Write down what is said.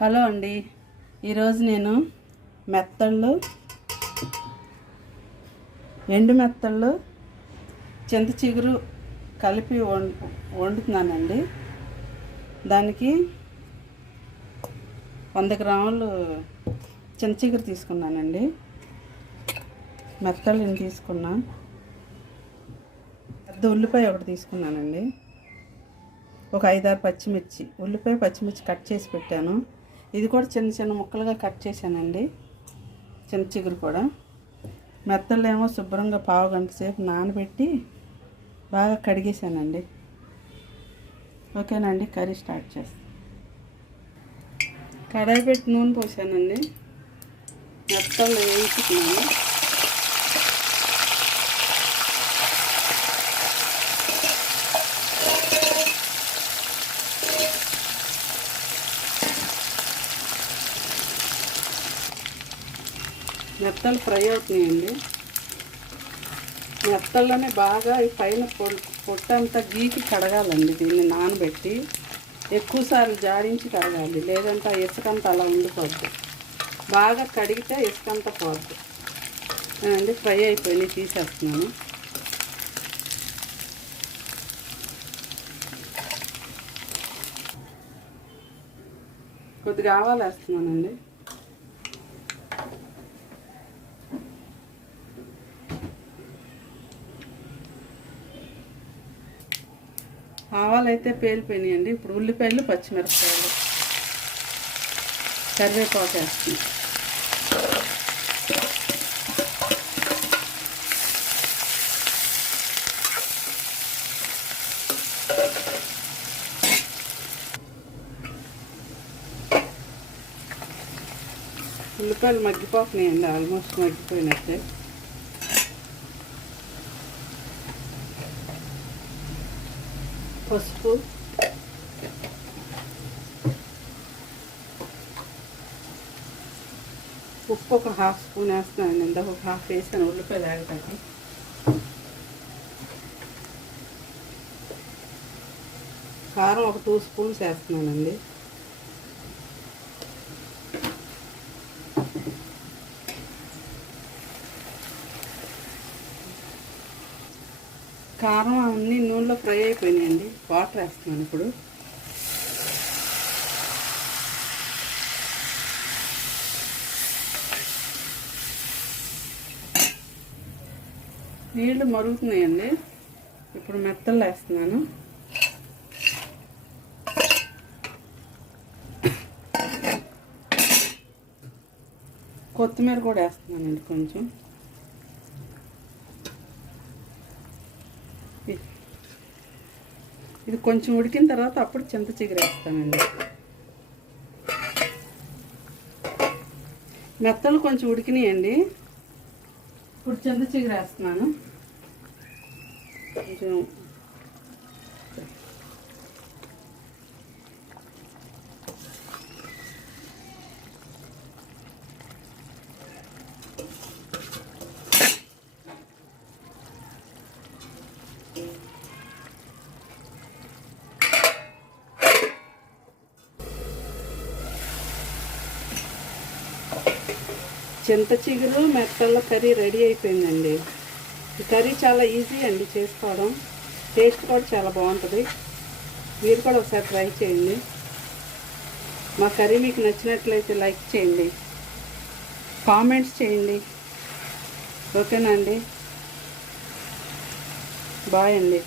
Hello అండి. ఈరోజు నేను మెత్తళ్ళు ఎండు మెత్తళ్ళు చింత చిగురు కలిపి వం వండుతున్నానండి. దానికి వంద గ్రాములు చింత చిగురు తీసుకున్నానండి. మెత్తళ్ళని తీసుకున్నా. పెద్ద ఉల్లిపాయ ఒకటి తీసుకున్నానండి. ఒక ఐదారు పచ్చిమిర్చి ఉల్లిపాయ పచ్చిమిర్చి కట్ చేసి పెట్టాను. ఇది కూడా చిన్న చిన్న ముక్కలుగా కట్ చేశానండి. చిన్న చిగురు కూడా. మెత్తలేమో శుభ్రంగా పావు గంట సేపు నానబెట్టి బాగా కడిగేసానండి ఓకేనండి కర్రీ స్టార్ట్ చేస్తాను కడాయి పెట్టి నూనె పోసానండి. మెత్తలు వేయించుకున్నాను. మెత్తలు ఫ్రై అవుతున్నాయండి. మెత్తల్లోనే బాగా ఈ పైన పొట్టు అంతా గీకి కడగాలండి దీన్ని నానబెట్టి. ఎక్కువసార్లు జాడించి కడగాలి లేదంటే ఆ ఇసుకంతా అలా ఉండిపోద్ది. బాగా కడిగితే ఇసుకంతా పోద్ది. అండి ఫ్రై అయిపోయినాయి తీసేస్తున్నాను. కొద్దిగా ఆవాలు వేస్తున్నానండి. ఆవాలు అయితే పేలిపోయినాయండి. ఇప్పుడు ఉల్లిపాయలు పచ్చిమిరపకాయలు. కరివేపాకు వేస్తుంది ఉల్లిపాయలు మగ్గిపోతున్నాయండి. ఆల్మోస్ట్ మగ్గిపోయినట్టే. పసుపు. ఉప్పు ఒక హాఫ్ స్పూన్ వేస్తున్నాను. ఇందాక ఒక హాఫ్ వేసాను. ఉల్లిపాయలు ఆగటానికి కారం ఒక టూ స్పూన్స్ వేస్తున్నానండి. కారం అన్నీ నూనెలో ఫ్రై అయిపోయినాయండి. వాటర్ వేస్తున్నాను ఇప్పుడు. నీళ్ళు మరుగుతున్నాయండి. ఇప్పుడు మెత్తలు వేస్తున్నాను. కొత్తిమీర కూడా వేస్తున్నానండి కొంచెం. ఇది కొంచెం ఉడికిన తర్వాత అప్పుడు చింత చిగురు వేస్తానండి. మెత్తలు కొంచెం ఉడికినాయండి. ఇప్పుడు చింత చిగురు వేస్తున్నాను. కొంచెం చింత చిగురు మెత్తల కర్రీ రెడీ అయిపోయిందండి. ఈ కర్రీ చాలా ఈజీ అండి చేసుకోవడం. టేస్ట్ కూడా చాలా బాగుంటుంది. మీరు కూడా ఒకసారి ట్రై చేయండి. మా కర్రీ మీకు నచ్చినట్లయితే లైక్ చేయండి. కామెంట్స్ చేయండి. ఓకేనా అండి? బాయ్ అండి.